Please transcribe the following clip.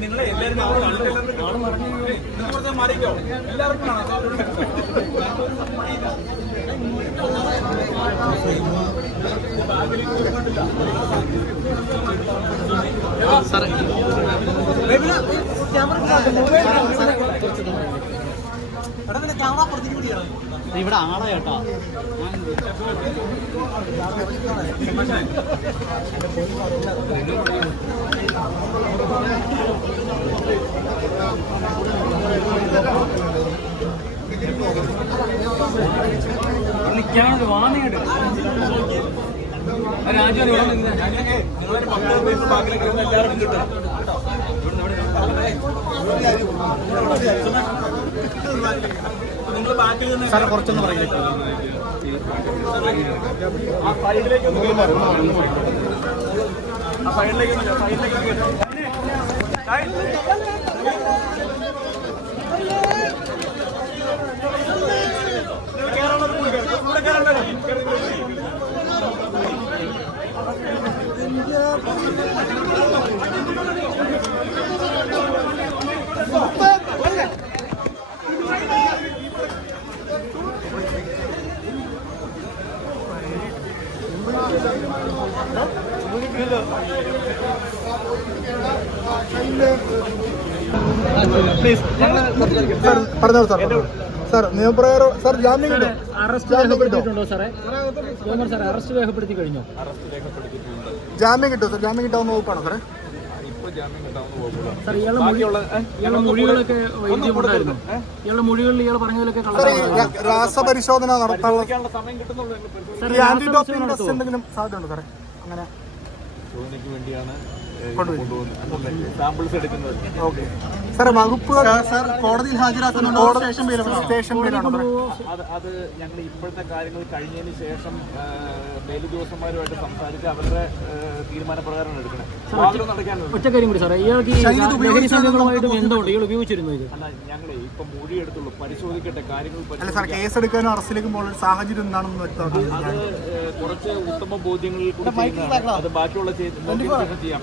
നിങ്ങളെ എല്ലാവരും മാറിക്കോ എല്ലാവർക്കും ഇവിടെ ആളെ കേട്ടോ നിൽക്കാനൊരു വാണിയുണ്ട് രാജ്യം എല്ലാവരും കിട്ടും. സാറെ കുറച്ചൊന്ന് പറയില്ലേ പറഞ്ഞോളൂ സാർ. സാർ നിയമപ്രകാരം സാർ ജാമ്യം കിട്ടും. അറസ്റ്റ് രേഖപ്പെടുത്തിയിട്ടുണ്ടോ സാറേ? സാറേ അറസ്റ്റ് രേഖപ്പെടുത്തി കഴിഞ്ഞോ? ജാമ്യം കിട്ടും സാർ. ജാമ്യം കിട്ടാവുന്ന വകുപ്പാണോ സാറേ? സാർ ഇയാളുടെ മൊഴികളൊക്കെ വൈദ്യമുണ്ടായിരുന്നു. ഇയാളുടെ മൊഴികളിൽ ഇയാൾ പറഞ്ഞതിലൊക്കെ രാസപരിശോധന നടത്താനുള്ള ആന്റി ഡോപ്പിംഗ് ടെസ്റ്റ് എന്തെങ്കിലും സാധ്യതയുണ്ടോ സാറേ? അങ്ങനെ വേണ്ടിയാണ് സാമ്പിൾസ് എടുക്കുന്നത്. ഓക്കെ സാറേ വകുപ്പ് സാർ കോടതിയിൽ ഹാജരാക്കുന്നുണ്ടോ? സ്റ്റേഷൻ ബെയിലാണോ? അത് ഞങ്ങൾ ഇപ്പോഴത്തെ കാര്യങ്ങൾ കഴിഞ്ഞതിന് ശേഷം മേലുദ്യോഗസ്ഥന്മാരുമായിട്ട് സംസാരിച്ച് അവരുടെ തീരുമാനപ്രകാരമാണ് എടുക്കുന്നത്. ഒറ്റ കാര്യം കൂടി സാറേ, ഇയാൾക്ക് ലഹരി സംഘങ്ങളുമായിട്ട് ബന്ധമുണ്ട്. ഇയാൾ ഉപയോഗിച്ചിരുന്നു ഇത്? അല്ല, ഞങ്ങളെ ഇപ്പൊ മൊഴി എടുത്തുള്ളൂ, പരിശോധിക്കട്ടെ കാര്യങ്ങൾ. അല്ല സാർ, കേസ് എടുക്കാനോ അറസ്റ്റിലേക്കും പോകുന്ന സാഹചര്യം എന്താണെന്ന് വ്യക്തമാക്കാം. അത് കുറച്ച് ഉത്തമ ബോധ്യങ്ങളിൽ കൂടി അത് ബാക്കിയുള്ള ചെയ്യാം.